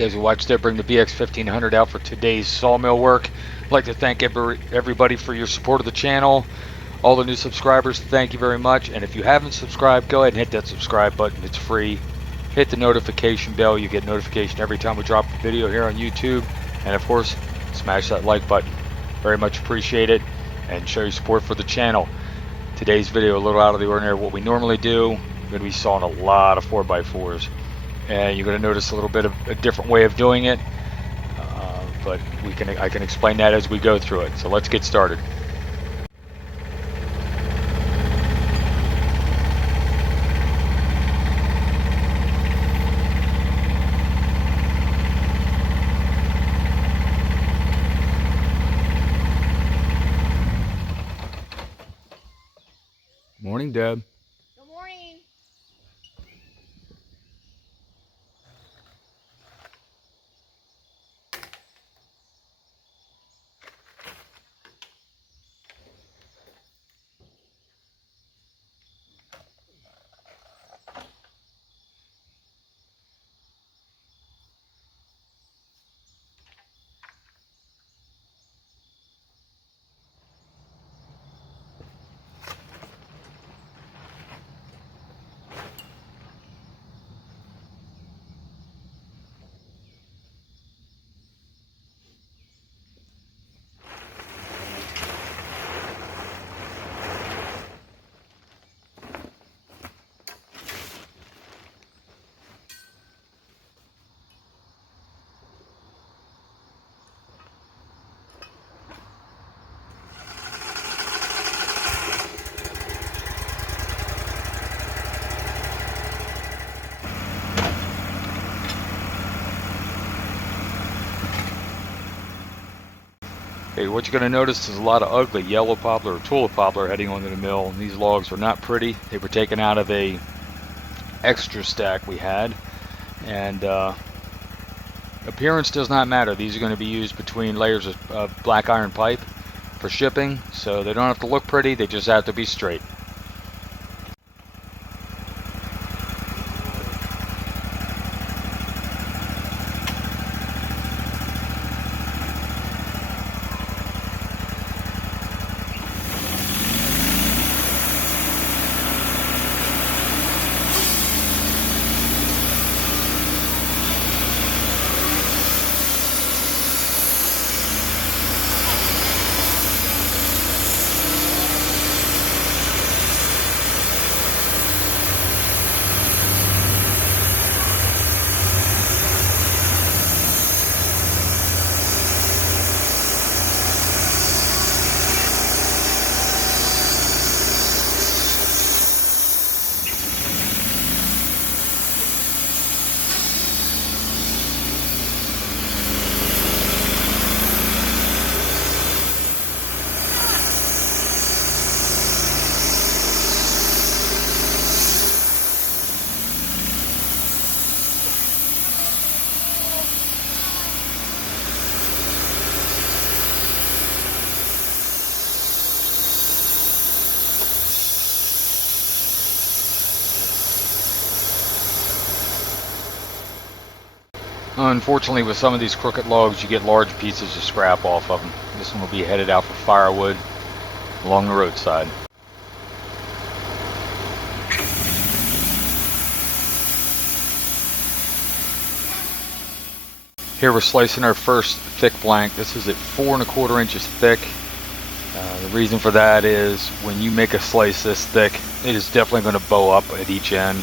As we watch there bring the BX 1500 out for today's sawmill work. I'd like to thank everybody for your support of the channel. All the new subscribers, thank you very much. And if you haven't subscribed, go ahead and hit that subscribe button. It's free. Hit the notification bell. You get notification every time we drop a video here on YouTube. And of course, smash that like button. Very much appreciate it. And show your support for the channel. Today's video a little out of the ordinary. What we normally do, we're going to be sawing a lot of 4x4s. And you're going to notice a little bit of a different way of doing it, but I can explain that as we go through it. So let's get started. Morning, Deb. Good morning. Okay, what you're going to notice is a lot of ugly yellow poplar or tulip poplar heading onto the mill. And these logs are not pretty. They were taken out of a extra stack we had, and appearance does not matter. These are going to be used between layers of black iron pipe for shipping, so they don't have to look pretty. They just have to be straight. Unfortunately, with some of these crooked logs, you get large pieces of scrap off of them. This one will be headed out for firewood along the roadside. Here we're slicing our first thick blank. This is at 4 1/4 inches thick. The reason for that is when you make a slice this thick, it is definitely going to bow up at each end.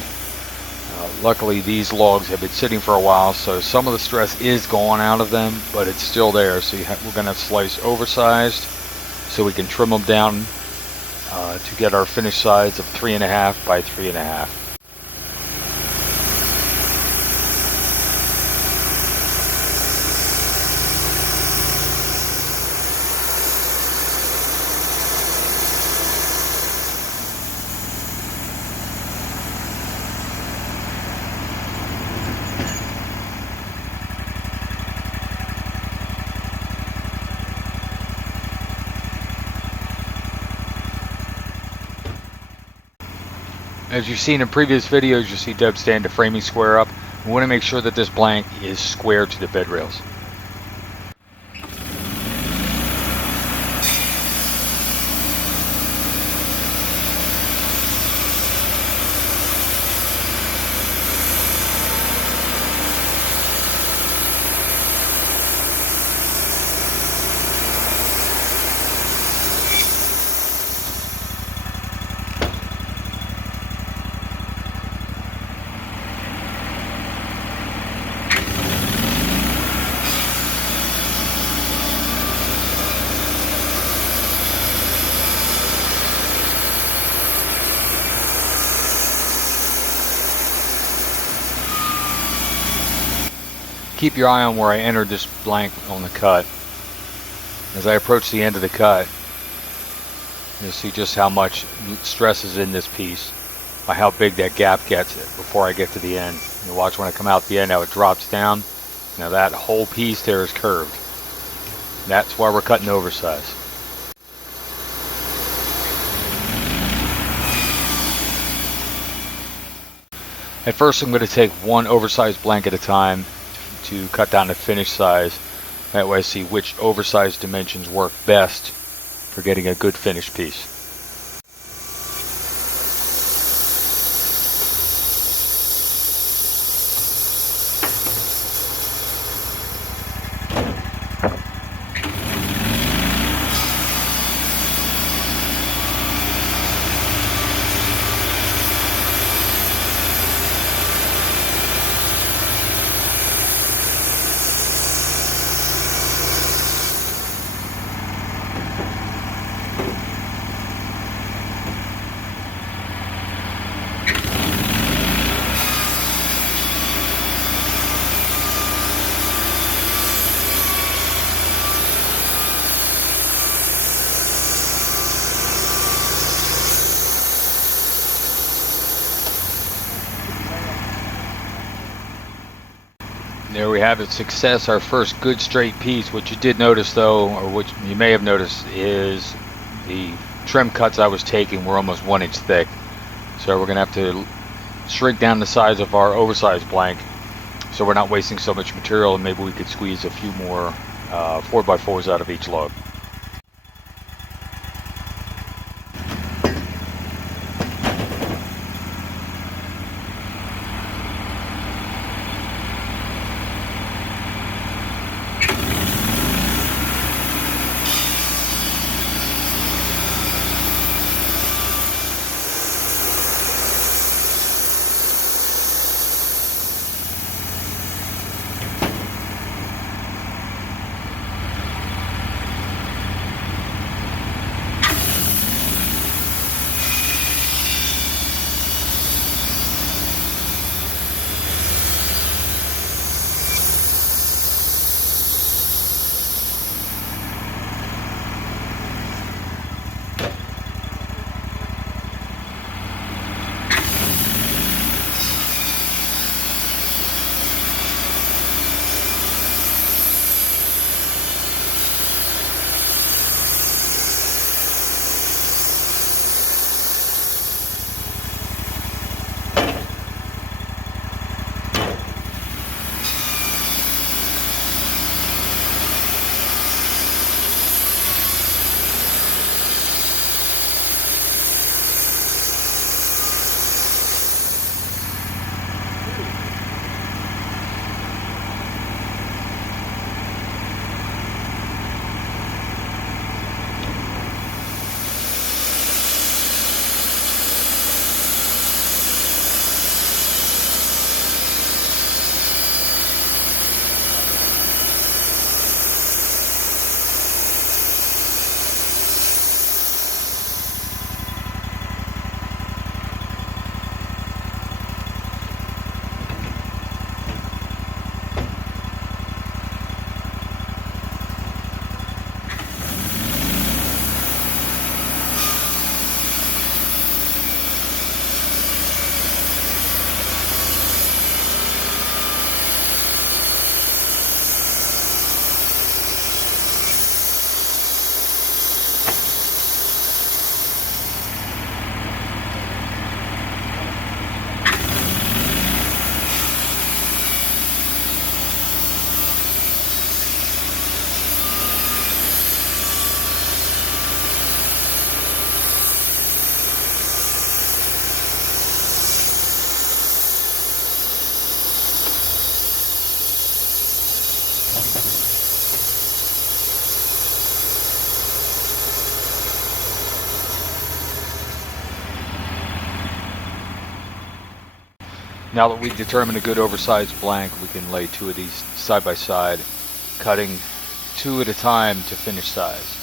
Luckily, these logs have been sitting for a while, so some of the stress is gone out of them, but it's still there. So we're going to slice oversized so we can trim them down to get our finished size of 3.5 by 3.5. As you've seen in previous videos, you see Deb stand the framing square up. We want to make sure that this blank is square to the bed rails. Keep your eye on where I entered this blank on the cut. As I approach the end of the cut, you'll see just how much stress is in this piece by how big that gap gets before I get to the end. You watch when I come out the end how it drops down. Now that whole piece there is curved. That's why we're cutting oversize. At first I'm going to take one oversized blank at a time to cut down the finish size. That way I see which oversized dimensions work best for getting a good finished piece. There we have it, success, our first good straight piece. What you did notice though, or what you may have noticed, is the trim cuts I was taking were almost 1 inch thick. So we're going to have to shrink down the size of our oversized blank so we're not wasting so much material, and maybe we could squeeze a few more 4x4s out of each log. Now that we've determined a good oversized blank, we can lay 2 of these side by side, cutting 2 at a time to finish size.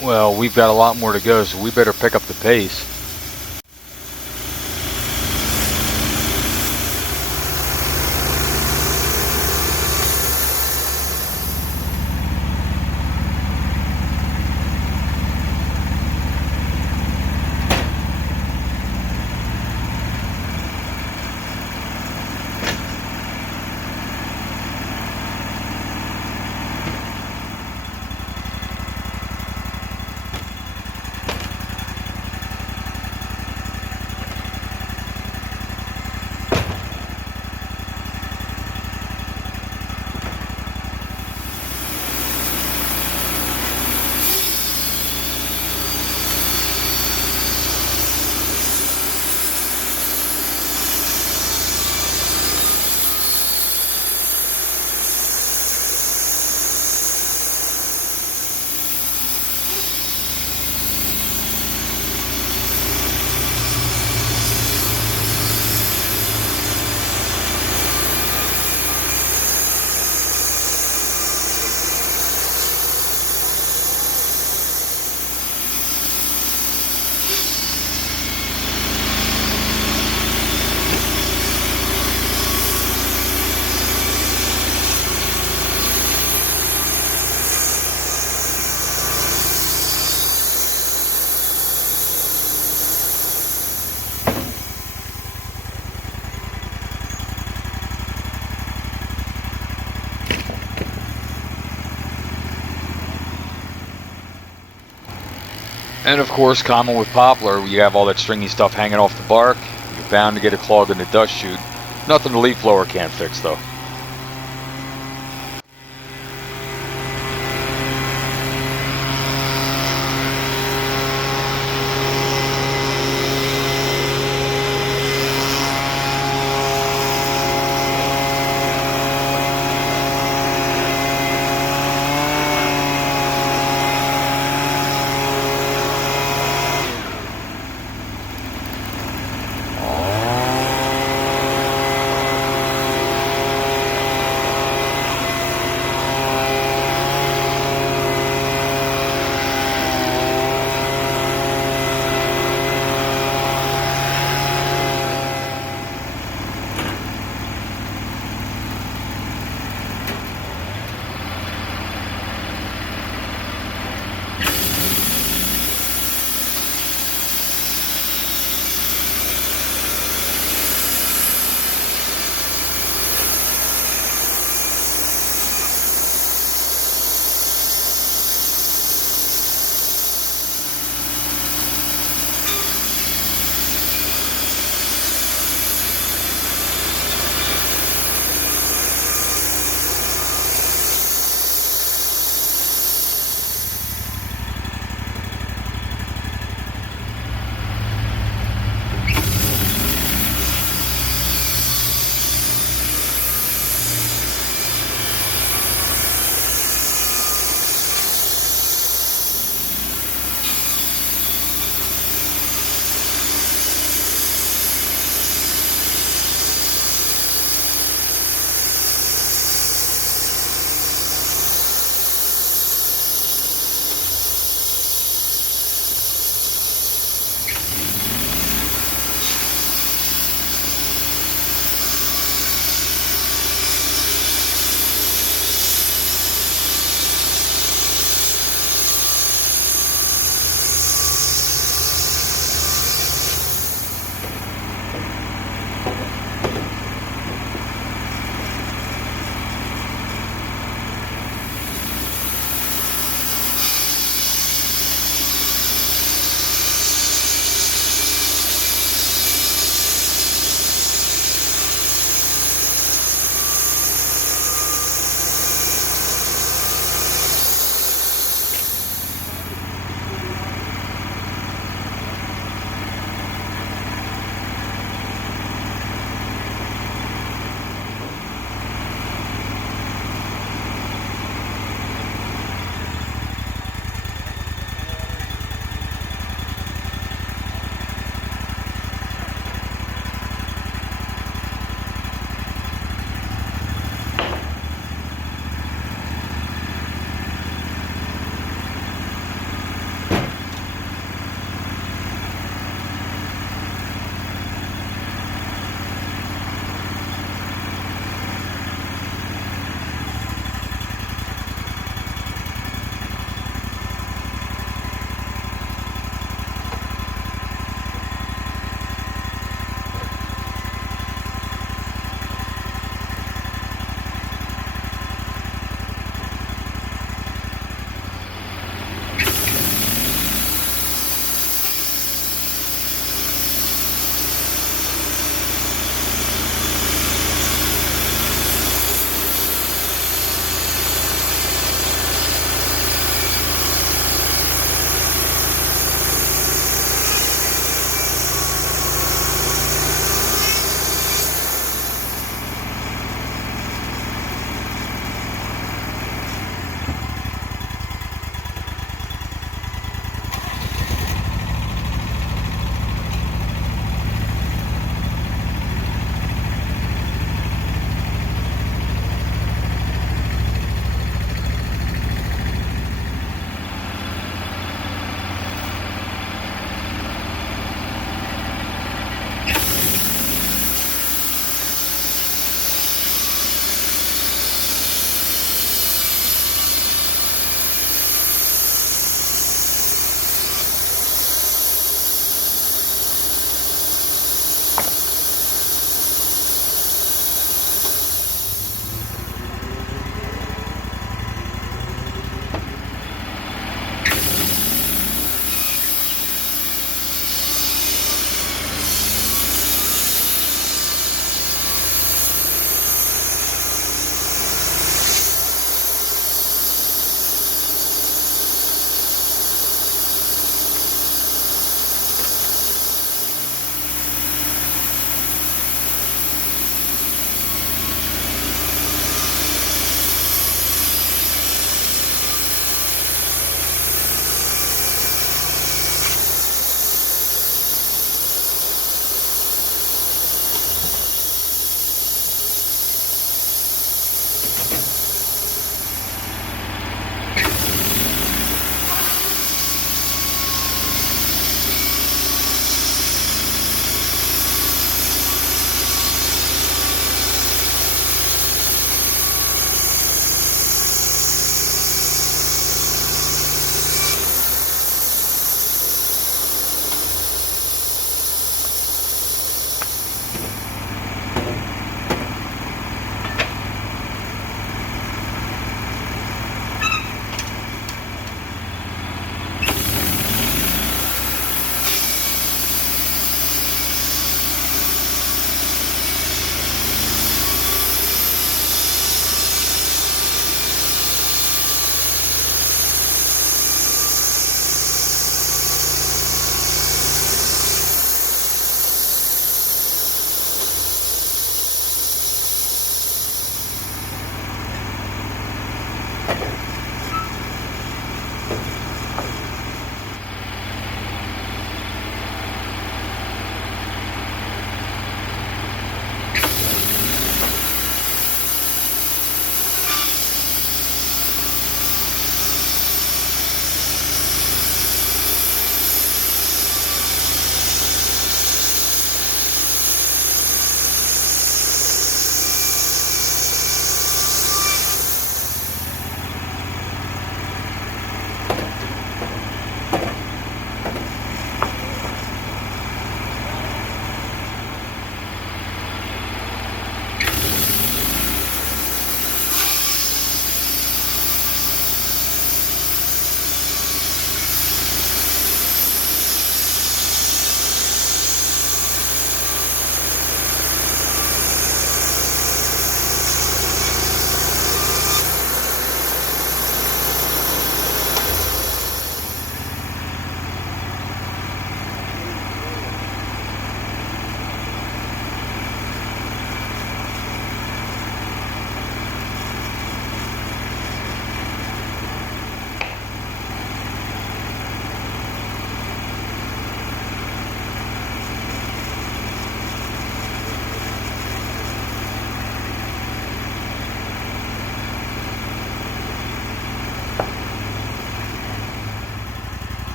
Well, we've got a lot more to go, so we better pick up the pace. And of course, common with poplar, you have all that stringy stuff hanging off the bark. You're bound to get a clog in the dust chute. Nothing the leaf blower can't fix, though.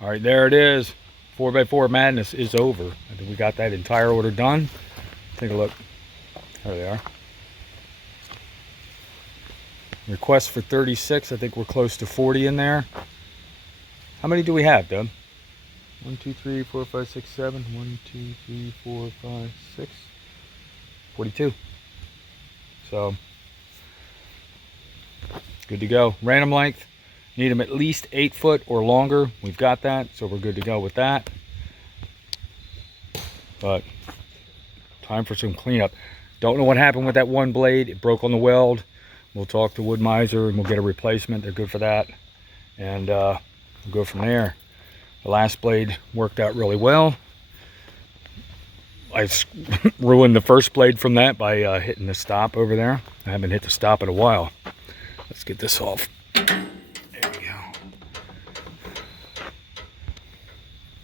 All right, there it is. 4x4 madness is over. I think we got that entire order done. Take a look. There they are. Request for 36. I think we're close to 40 in there. How many do we have, Dub? 1, 2, 3, 4, 5, 6, 7. 1, 2, 3, 4, 5, 6. 42. So, good to go. Random length. Need them at least 8 foot or longer. We've got that, so we're good to go with that. But time for some cleanup. Don't know what happened with that one blade. It broke on the weld. We'll talk to Wood Miser and we'll get a replacement. They're good for that. And we'll go from there. The last blade worked out really well. I ruined the first blade from that by hitting the stop over there. I haven't hit the stop in a while. Let's get this off. There we go.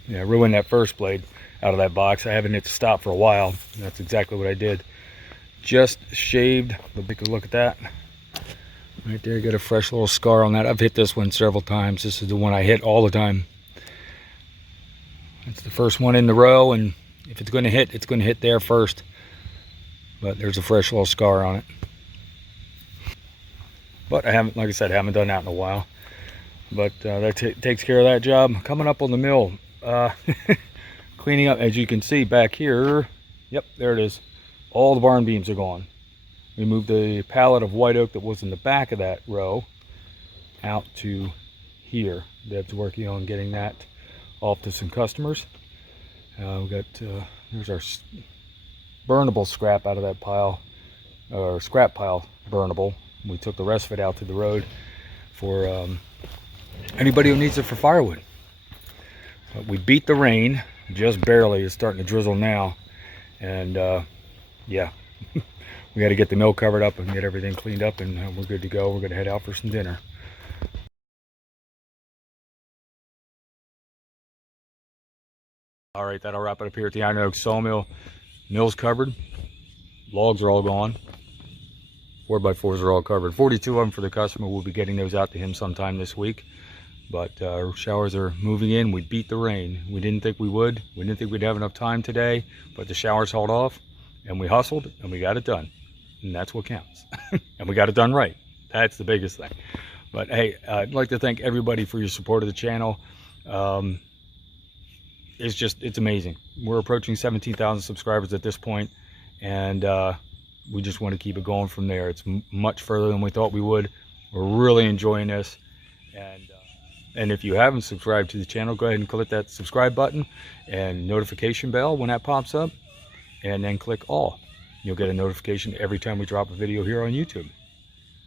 Yeah, I ruined that first blade out of that box. I haven't hit the stop for a while. That's exactly what I did. Just shaved. Take a look at that. Right there, got a fresh little scar on that. I've hit this one several times. This is the one I hit all the time. It's the first one in the row, and if it's going to hit, it's going to hit there first. But there's a fresh little scar on it. But I haven't, like I said, I haven't done that in a while. But that takes care of that job. Coming up on the mill, cleaning up, as you can see back here. Yep, there it is. All the barn beams are gone. We moved the pallet of white oak that was in the back of that row out to here. Deb's working on getting that off to some customers. We got there's our burnable scrap out of that pile, or scrap pile burnable. We took the rest of it out to the road for anybody who needs it for firewood. But we beat the rain just barely. It's starting to drizzle now, and yeah. We got to get the mill covered up and get everything cleaned up, and we're good to go. We're going to head out for some dinner. All right, that'll wrap it up here at the Oak Sawmill. Mill's covered. Logs are all gone. 4x4s are all covered. 42 of them for the customer. We'll be getting those out to him sometime this week. But showers are moving in. We beat the rain. We didn't think we would. We didn't think we'd have enough time today, but the showers hauled off, and we hustled, and we got it done. And that's what counts. And we got it done right. That's the biggest thing. But hey, I'd like to thank everybody for your support of the channel. It's amazing. We're approaching 17,000 subscribers at this point, and we just want to keep it going from there. It's much further than we thought we would. We're really enjoying this. And if you haven't subscribed to the channel, go ahead and click that subscribe button and notification bell when that pops up, and then click all. You'll get a notification every time we drop a video here on YouTube.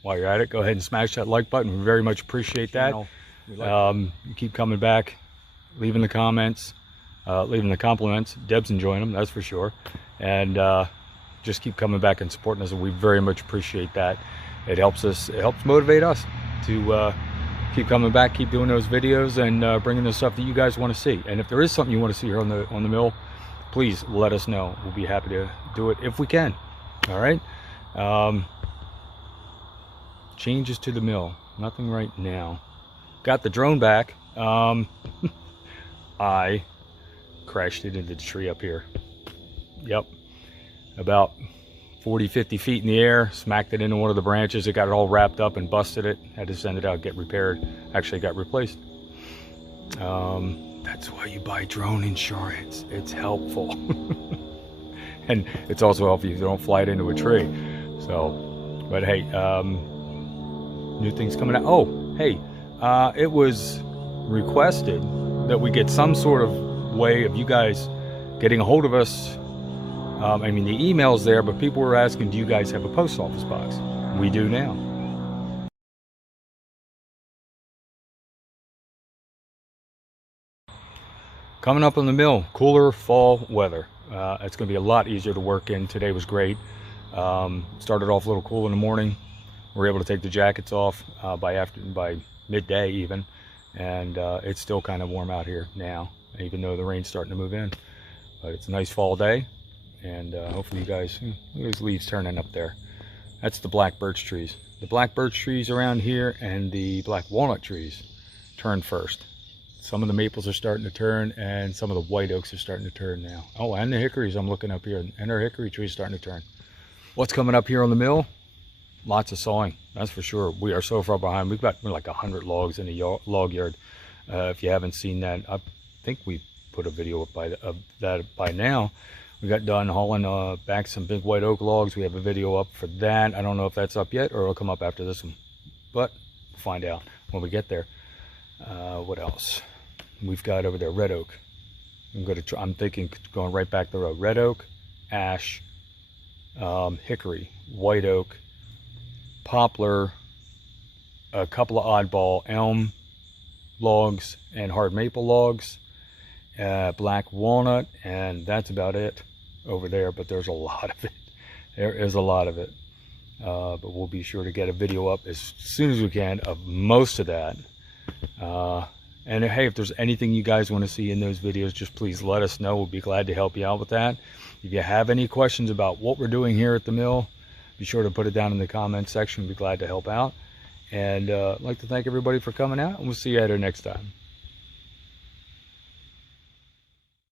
While you're at it, go ahead and smash that like button. We very much appreciate that. Keep coming back, leaving the comments, leaving the compliments. Deb's enjoying them, that's for sure. And just keep coming back and supporting us, and we very much appreciate that. It helps us, it helps motivate us to keep coming back, keep doing those videos, and bringing the stuff that you guys want to see. And if there is something you want to see here on the mill, please let us know. We'll be happy to do it if we can. All right. Changes to the mill. Nothing right now. Got the drone back. I crashed it into the tree up here. Yep. About 40-50 feet in the air. Smacked it into one of the branches. It got it all wrapped up and busted it. Had to send it out, get repaired. Actually got replaced. That's why you buy drone insurance. It's helpful. And it's also helpful if you don't fly it into a tree. So, but hey, new things coming out. Oh, hey, it was requested that we get some sort of way of you guys getting a hold of us. I mean, the email's there, but people were asking, do you guys have a post office box? We do now. Coming up on the mill, cooler fall weather. It's going to be a lot easier to work in. Today was great. Started off a little cool in the morning. We were able to take the jackets off by midday even, and it's still kind of warm out here now, even though the rain's starting to move in. But it's a nice fall day, and hopefully you guys, look at those leaves turning up there. That's the black birch trees. The black birch trees around here and the black walnut trees turn first. Some of the maples are starting to turn, and some of the white oaks are starting to turn now. Oh, and the hickories, I'm looking up here, and our hickory tree is starting to turn. What's coming up here on the mill? Lots of sawing, that's for sure. We are so far behind. We've got like 100 logs in the log yard. If you haven't seen that, I think we put a video up of that by now. We got done hauling back some big white oak logs. We have a video up for that. I don't know if that's up yet or it'll come up after this one, but we'll find out when we get there. What else? We've got over there red oak. I'm thinking going right back the road. Red oak, ash, hickory, white oak, poplar, a couple of oddball elm logs and hard maple logs, black walnut, and that's about it over there. But there's a lot of it. There is a lot of it. But we'll be sure to get a video up as soon as we can of most of that. And hey, if there's anything you guys want to see in those videos, just please let us know. We'll be glad to help you out with that. If you have any questions about what we're doing here at the mill, be sure to put it down in the comments section. We'll be glad to help out. And I'd like to thank everybody for coming out, and we'll see you at our next time.